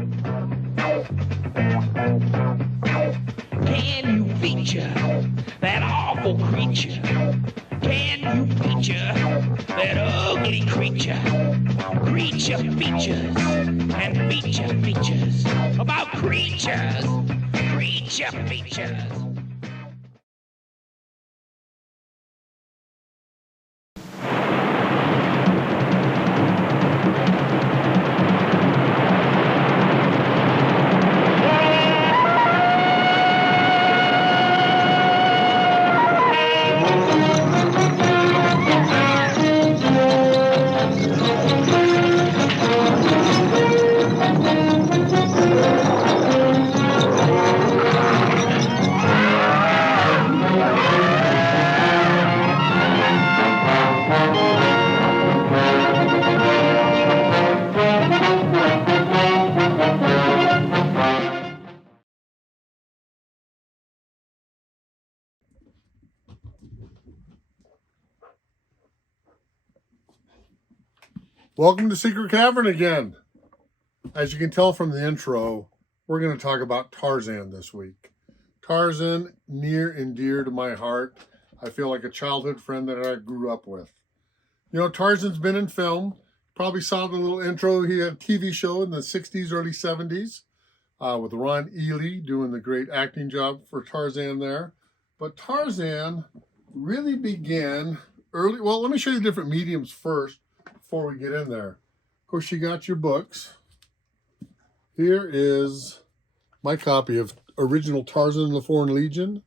Can you feature that awful creature? Can you feature that ugly creature? Creature features and feature features about creatures. Creature features. Welcome to Secret Cavern again. As you can tell from the intro, we're going to talk about Tarzan this week. Tarzan, near and dear to my heart. I feel like a childhood friend that I grew up with. You know, Tarzan's been in film. Probably saw the little intro. He had a TV show in the 60s, early 70s with Ron Ely doing the great acting job for Tarzan there. But Tarzan really began early. Well, let me show you different mediums first before we get in there. Of course, you got your books. Here is my copy of original Tarzan and the Foreign Legion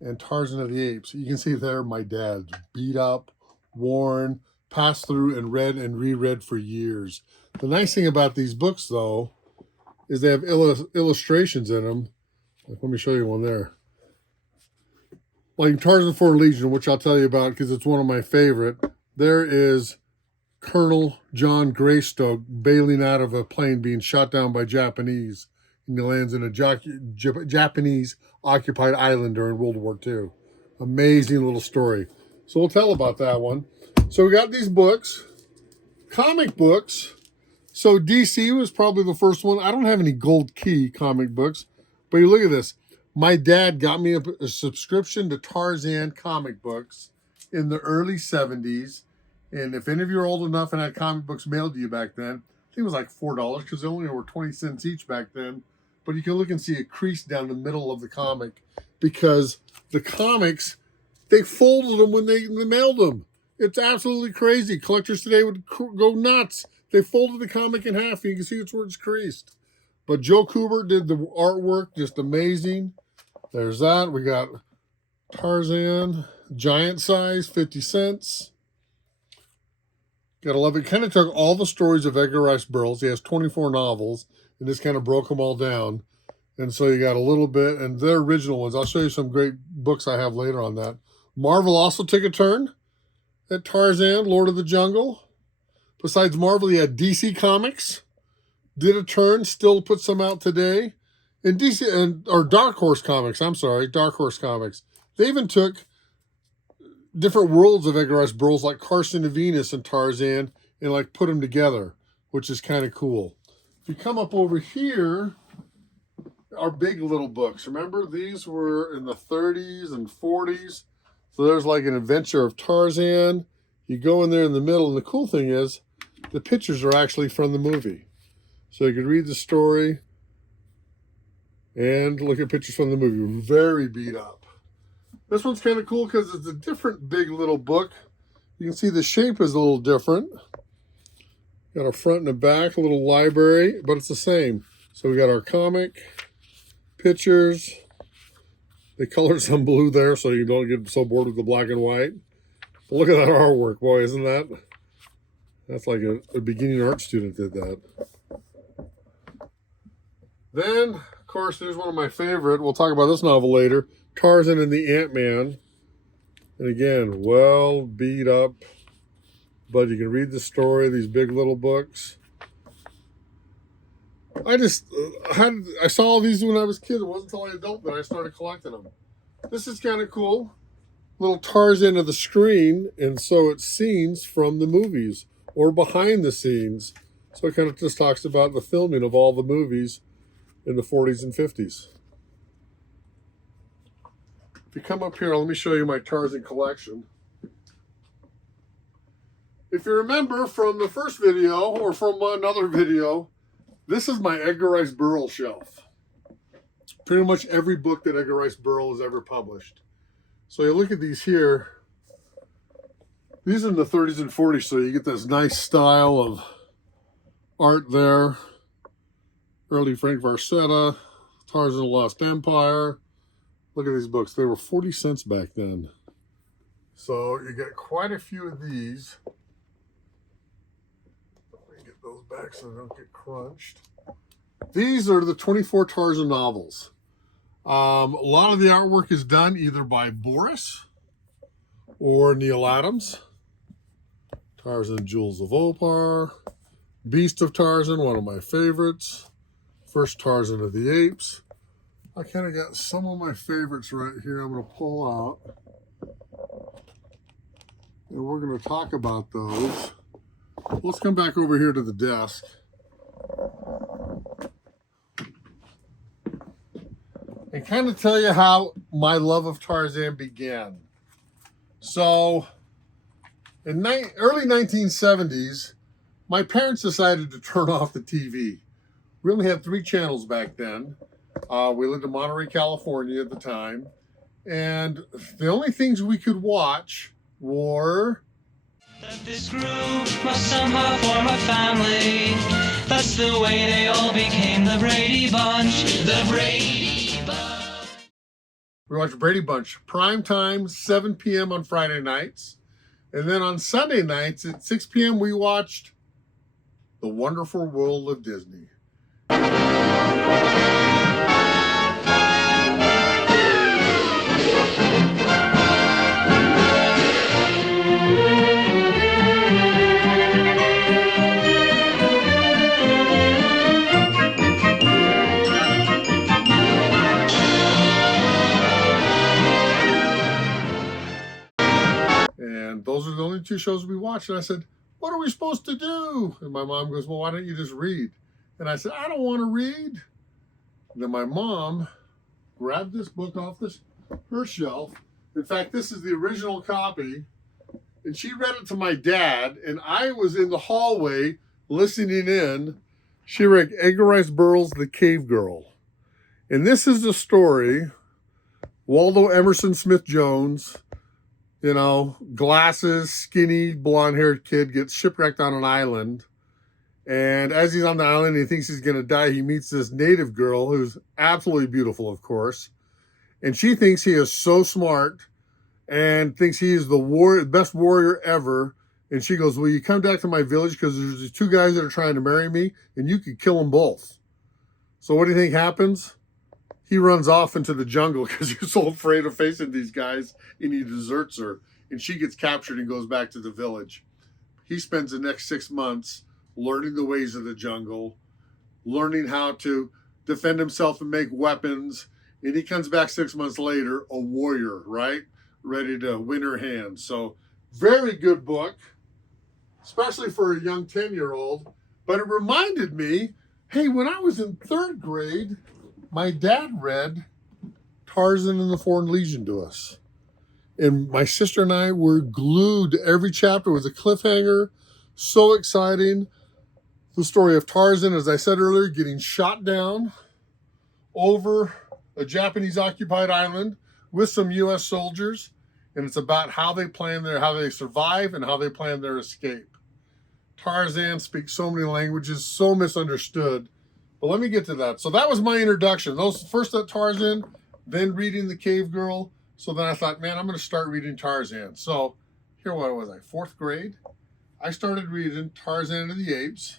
and Tarzan of the Apes. You can see there my dad's beat up, worn, passed through and read and reread for years. The nice thing about these books, though, is they have illustrations in them. Let me show you one there. Like Tarzan and the Foreign Legion, which I'll tell you about because it's one of my favorite. There is Colonel John Greystoke bailing out of a plane being shot down by Japanese. And he lands in a Japanese occupied island during World War II. Amazing little story. So we'll tell about that one. So we got these books, comic books. So DC was probably the first one. I don't have any Gold Key comic books, but you look at this. My dad got me a subscription to Tarzan comic books in the early 70s. And if any of you are old enough and had comic books mailed to you back then, I think it was like $4 because they only were 20 cents each back then. But you can look and see a crease down the middle of the comic because the comics, they folded them when they mailed them. It's absolutely crazy. Collectors today would go nuts. They folded the comic in half. You can see it's where it's creased. But Joe Kubert did the artwork, just amazing. There's that. We got Tarzan, giant size, 50 cents. Gotta love it. Kind of took all the stories of Edgar Rice Burroughs. He has 24 novels, and just kind of broke them all down. And so you got a little bit, and they're original ones. I'll show you some great books I have later on that. Marvel also took a turn at Tarzan, Lord of the Jungle. Besides Marvel, you had DC Comics. Did a turn, still put some out today. And Dark Horse Comics, Dark Horse Comics. They even took different worlds of Edgar Rice Burroughs, like Carson of Venus and Tarzan, and like put them together, which is kind of cool. If you come up over here, our big little books. Remember, these were in the 30s and 40s. So there's like an adventure of Tarzan. You go in there in the middle, and the cool thing is the pictures are actually from the movie. So you can read the story and look at pictures from the movie. Very beat up. This one's kind of cool because it's a different big little book. You can see the shape is a little different. Got a front and a back, a little library, but it's the same. So we got our comic, pictures. They colored some blue there so you don't get so bored with the black and white. But look at that artwork, boy, isn't that? That's like a beginning art student did that. Then, of course, there's one of my favorite. We'll talk about this novel later. Tarzan and the Ant-Man. And again, well beat up. But you can read the story, these big little books. I saw all these when I was a kid. It wasn't until I was adult that I started collecting them. This is kind of cool. Little Tarzan of the screen. And so it's scenes from the movies or behind the scenes. So it kind of just talks about the filming of all the movies in the 40s and 50s. If you come up here, let me show you my Tarzan collection. If you remember from the first video or from another video, this is my Edgar Rice Burroughs shelf. Pretty much every book that Edgar Rice Burroughs has ever published. So you look at these here. These are in the 30s and 40s, so you get this nice style of art there. Early Frank Varcetta, Tarzan the Lost Empire. Look at these books. They were 40 cents back then. So you get quite a few of these. Let me get those back so they don't get crunched. These are the 24 Tarzan novels. A lot of the artwork is done either by Boris or Neil Adams. Tarzan, Jewels of Opar. Beast of Tarzan, one of my favorites. First Tarzan of the Apes. I kind of got some of my favorites right here I'm going to pull out. And we're going to talk about those. Let's come back over here to the desk. And kind of tell you how my love of Tarzan began. So, in early 1970s, my parents decided to turn off the TV. We only had 3 channels back then. We lived in Monterey, California at the time. And the only things we could watch were... That this group must somehow form a family. That's the way they all became the Brady Bunch. The Brady Bunch. We watched Brady Bunch, prime time, 7 p.m. on Friday nights. And then on Sunday nights at 6 p.m. we watched The Wonderful World of Disney. And those are the only 2 shows we watched. And I said, what are we supposed to do? And my mom goes, well, why don't you just read? And I said, I don't want to read. And then my mom grabbed this book off her shelf. In fact, this is the original copy. And she read it to my dad. And I was in the hallway listening in. She read Edgar Rice Burroughs' The Cave Girl. And this is the story. Waldo Emerson Smith Jones, you know, glasses, skinny, blonde-haired kid gets shipwrecked on an island. And as he's on the island, he thinks he's going to die. He meets this native girl who's absolutely beautiful, of course. And she thinks he is so smart and thinks he is the best warrior ever. And she goes, will you come back to my village? Because there's these 2 guys that are trying to marry me, and you could kill them both. So what do you think happens? He runs off into the jungle because he's so afraid of facing these guys, and he deserts her. And she gets captured and goes back to the village. He spends the next 6 months learning the ways of the jungle, learning how to defend himself and make weapons. And he comes back 6 months later, a warrior, right? Ready to win her hand. So very good book, especially for a young 10-year-old. But it reminded me, hey, when I was in 3rd grade, my dad read Tarzan and the Foreign Legion to us. And my sister and I were glued to every chapter. It was a cliffhanger. So exciting. The story of Tarzan, as I said earlier, getting shot down over a Japanese-occupied island with some U.S. soldiers. And it's about how they how they survive and how they plan their escape. Tarzan speaks so many languages, so misunderstood. But let me get to that. So that was my introduction. Those first at Tarzan, then reading The Cave Girl. So then I thought, man, I'm going to start reading Tarzan. So here, what was I, 4th grade? I started reading Tarzan of the Apes.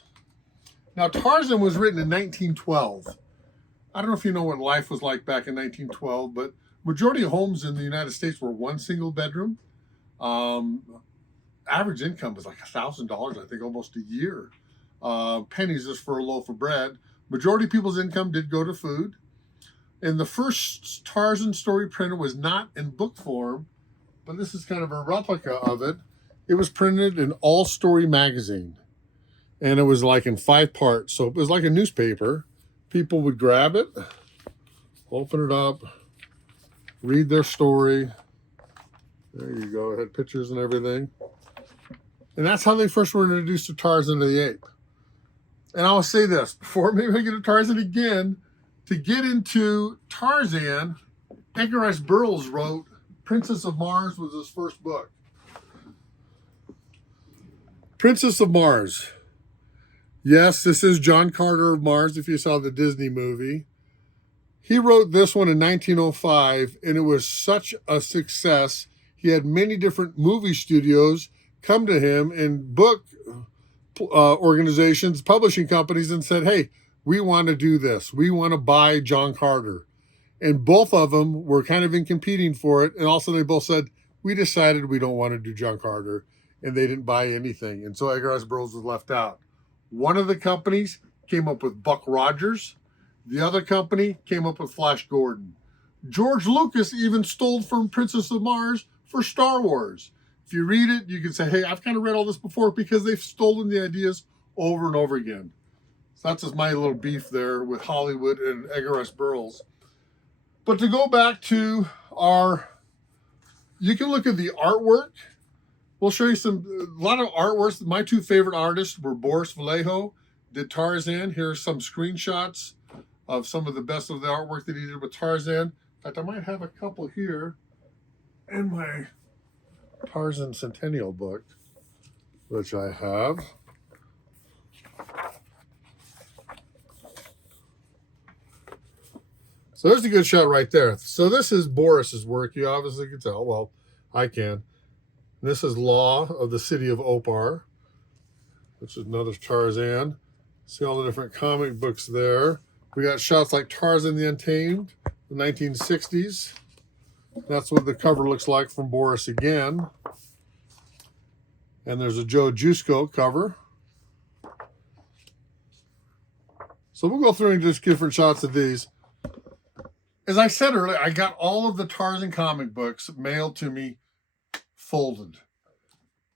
Now, Tarzan was written in 1912. I don't know if you know what life was like back in 1912, but majority of homes in the United States were 1 single bedroom. Average income was like $1,000, I think, almost a year. Pennies just for a loaf of bread. Majority of people's income did go to food. And the first Tarzan story printed was not in book form, but this is kind of a replica of it. It was printed in All Story magazine. And it was like in 5 parts. So it was like a newspaper. People would grab it, open it up, read their story. There you go. It had pictures and everything. And that's how they first were introduced to Tarzan the Ape. And I'll say this, before maybe I get to Tarzan again, to get into Tarzan, Edgar Rice Burroughs wrote Princess of Mars was his first book. Princess of Mars. Yes, this is John Carter of Mars, if you saw the Disney movie. He wrote this one in 1905, and it was such a success. He had many different movie studios come to him and book organizations, publishing companies, and said, hey, we want to do this. We want to buy John Carter. And both of them were kind of in competing for it. And also they both said, we decided we don't want to do John Carter. And they didn't buy anything. And so Edgar Rice Burroughs was left out. One of the companies came up with Buck Rogers. The other company came up with Flash Gordon. George Lucas even stole from Princess of Mars for Star Wars. If you read it, you can say, hey, I've kind of read all this before, because they've stolen the ideas over and over again. So that's just my little beef there with Hollywood and Edgar Rice Burroughs. But to go back to you can look at the artwork. We'll show you a lot of artworks. My 2 favorite artists were Boris Vallejo, did Tarzan. Here are some screenshots of some of the best of the artwork that he did with Tarzan. In fact, I might have a couple here in my Tarzan Centennial book, which I have. So there's a good shot right there. So this is Boris's work. You obviously can tell. Well, I can. This is Law of the City of Opar, which is another Tarzan. See all the different comic books there. We got shots like Tarzan the Untamed, the 1960s. That's what the cover looks like from Boris again. And there's a Joe Jusko cover. So we'll go through and just different shots of these. As I said earlier, I got all of the Tarzan comic books mailed to me folded.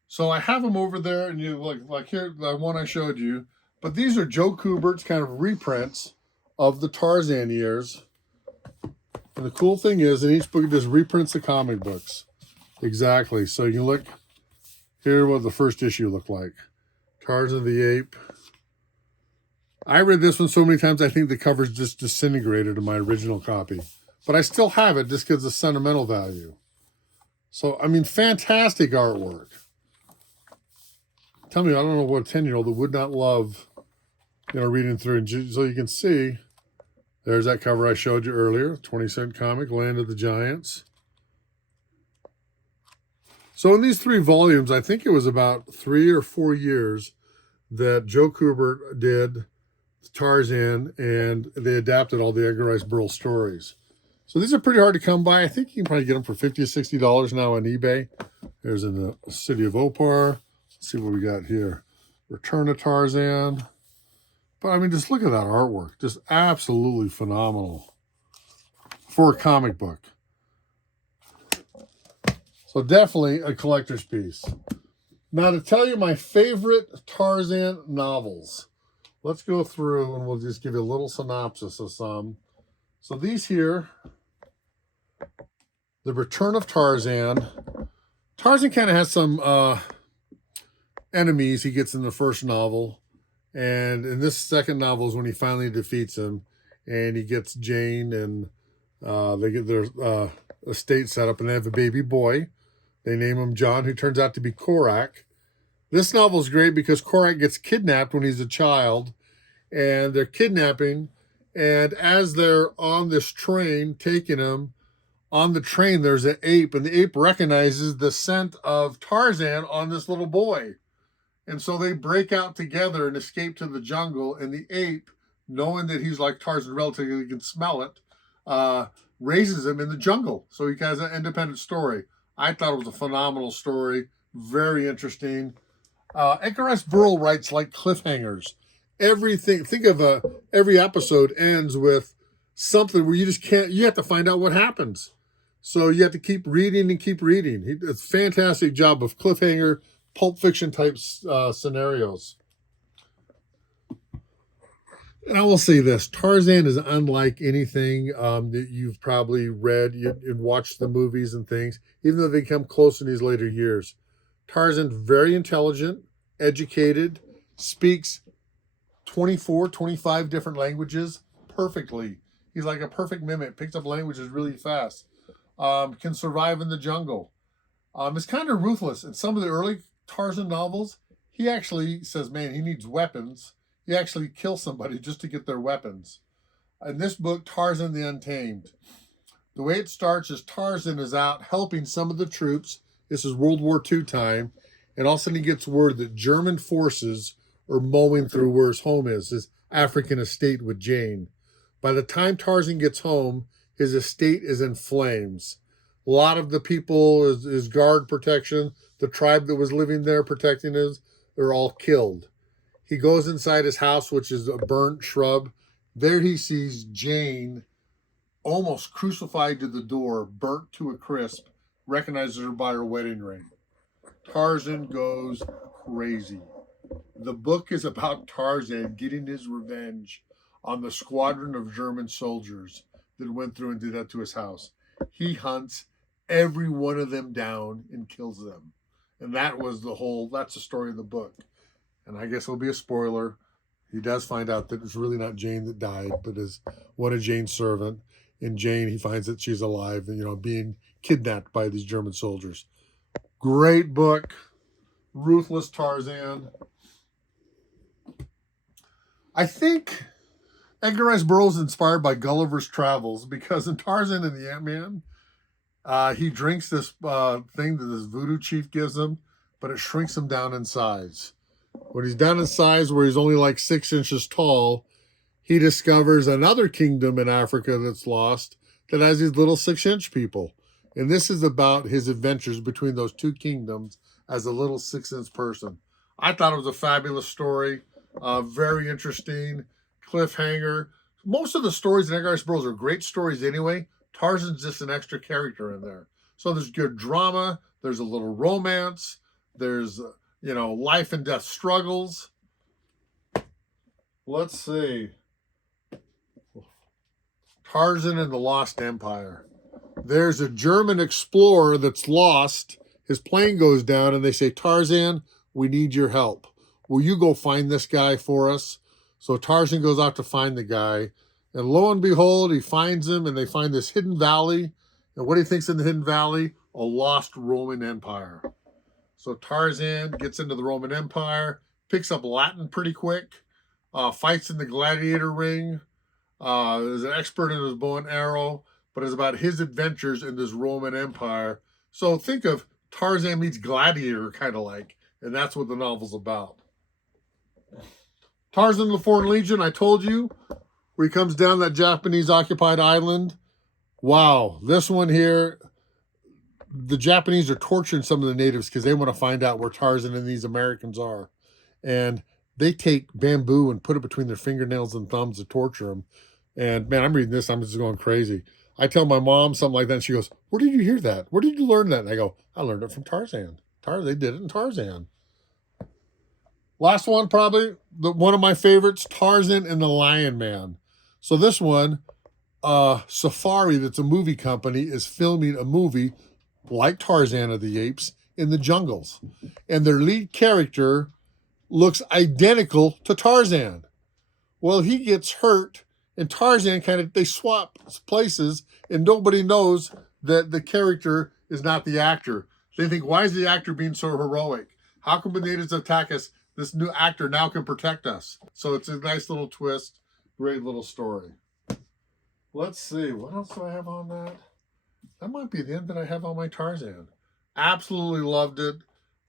So I have them over there, and you like here, the one I showed you. But these are Joe Kubert's kind of reprints of the Tarzan years. And the cool thing is, in each book, it just reprints the comic books. Exactly. So you can look here what the first issue looked like. Tarzan the Ape. I read this one so many times, I think the cover's just disintegrated in my original copy. But I still have it just because of sentimental value. So, I mean, fantastic artwork. Tell me, I don't know what a 10-year-old that would not love, reading through. And so you can see, there's that cover I showed you earlier, 20-cent comic, Land of the Giants. So in these 3 volumes, I think it was about 3 or 4 years that Joe Kubert did Tarzan, and they adapted all the Edgar Rice Burroughs stories. So these are pretty hard to come by. I think you can probably get them for $50 or $60 now on eBay. There's in the City of Opar. Let's see what we got here. Return of Tarzan. But I mean, just look at that artwork. Just absolutely phenomenal for a comic book. So definitely a collector's piece. Now to tell you my favorite Tarzan novels. Let's go through and we'll just give you a little synopsis of some. So these here, The Return of Tarzan. Tarzan kind of has some enemies he gets in the first novel. And in this second novel is when he finally defeats him. And he gets Jane, and they get their estate set up, and they have a baby boy. They name him John, who turns out to be Korak. This novel is great because Korak gets kidnapped when he's a child, and they're kidnapping. And as they're on this train, taking him, on the train there's an ape, and the ape recognizes the scent of Tarzan on this little boy. And so they break out together and escape to the jungle, and the ape, knowing that he's like Tarzan relatively, he can smell it, raises him in the jungle. So he has an independent story. I thought it was a phenomenal story, very interesting. Edgar Rice Burroughs writes like cliffhangers. Everything, think of every episode ends with something where you just can't, you have to find out what happens. So you have to keep reading and keep reading. It's a fantastic job of cliffhanger, Pulp Fiction type scenarios. And I will say this, Tarzan is unlike anything that you've probably read and watched the movies and things, even though they come close in these later years. Tarzan's very intelligent, educated, speaks 24, 25 different languages perfectly. He's like a perfect mimic, picks up languages really fast, can survive in the jungle. It's kind of ruthless. In some of the early Tarzan novels, he actually says, man, he needs weapons. He actually kills somebody just to get their weapons. In this book, Tarzan the Untamed, the way it starts is Tarzan is out helping some of the troops. This is World War II time. And all of a sudden he gets word that German forces are mowing through where his home is, his African estate with Jane. By the time Tarzan gets home, his estate is in flames. A lot of the people, his guard protection, the tribe that was living there protecting his, they're all killed. He goes inside his house, which is a burnt shrub. There he sees Jane almost crucified to the door, burnt to a crisp, recognizes her by her wedding ring. Tarzan goes crazy. The book is about Tarzan getting his revenge on the squadron of German soldiers that went through and did that to his house. He hunts every one of them down and kills them. And that's the story of the book. And I guess it'll be a spoiler. He does find out that it's really not Jane that died, but is one of Jane's servant. And Jane, he finds that she's alive and, being kidnapped by these German soldiers. Great book. Ruthless Tarzan. I think Edgar Rice Burroughs is inspired by Gulliver's Travels because in Tarzan and the Ant-Man, he drinks this thing that this voodoo chief gives him, but it shrinks him down in size. When he's down in size where he's only like 6 inches tall, he discovers another kingdom in Africa that's lost that has these little 6-inch people. And this is about his adventures between those two kingdoms as a little 6-inch person. I thought it was a fabulous story. Very interesting. Cliffhanger. Most of the stories in Edgar Rice Burroughs are great stories anyway. Tarzan's just an extra character in there. So there's good drama. There's a little romance. There's life and death struggles. Let's see. Tarzan and the Lost Empire. There's a German explorer that's lost. His plane goes down and they say, Tarzan, we need your help. Will you go find this guy for us? So Tarzan goes out to find the guy. And lo and behold, he finds him and they find this hidden valley. And what he thinks in the hidden valley? A lost Roman Empire. So Tarzan gets into the Roman Empire, picks up Latin pretty quick, fights in the gladiator ring, is an expert in his bow and arrow, but it's about his adventures in this Roman Empire. So think of Tarzan meets Gladiator, kind of like, and that's what the novel's about. Tarzan and the Foreign Legion, I told you, where he comes down that Japanese-occupied island. Wow, this one here, the Japanese are torturing some of the natives because they want to find out where Tarzan and these Americans are. And they take bamboo and put it between their fingernails and thumbs to torture them. And man, I'm reading this, I'm just going crazy. I tell my mom something like that, and she goes, where did you hear that? Where did you learn that? And I go, I learned it from Tarzan. They did it in Tarzan. Last one, probably one of my favorites, Tarzan and the Lion Man. So this one, Safari, that's a movie company, is filming a movie like Tarzan of the Apes in the jungles. And their lead character looks identical to Tarzan. Well, he gets hurt, and Tarzan they swap places, and nobody knows that the character is not the actor. They think, why is the actor being so heroic? How come the natives attack us? This new actor now can protect us. So it's a nice little twist. Great little story. Let's see. What else do I have on that? That might be the end that I have on my Tarzan. Absolutely loved it.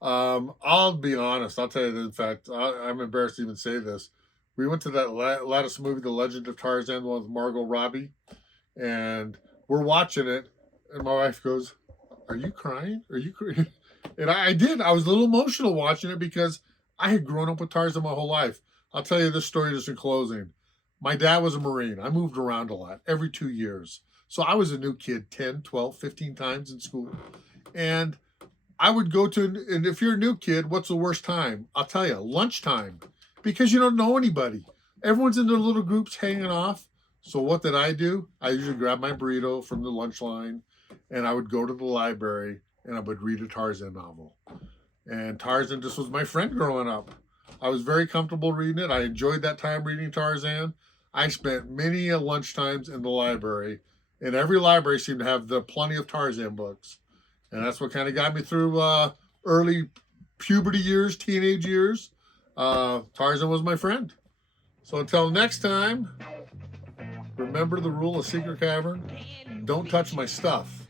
I'll be honest. I'll tell you that, in fact, I'm embarrassed to even say this. We went to that latest movie, The Legend of Tarzan, the one with Margot Robbie. And we're watching it. And my wife goes, are you crying? Are you crying? And I did. I was a little emotional watching it because I had grown up with Tarzan my whole life. I'll tell you this story just in closing. My dad was a Marine. I moved around a lot, every 2 years. So I was a new kid 10, 12, 15 times in school. And I would go and if you're a new kid, what's the worst time? I'll tell you, lunchtime. Because you don't know anybody. everyone's in their little groups hanging off. So what did I do? I usually grab my burrito from the lunch line, and I would go to the library, and I would read a Tarzan novel. And Tarzan just was my friend growing up. I was very comfortable reading it. I enjoyed that time reading Tarzan. I spent many lunchtimes in the library, and every library seemed to have plenty of Tarzan books. And that's what kind of got me through early puberty years, teenage years. Tarzan was my friend. So until next time, remember the rule of Secret Cavern. Don't touch my stuff.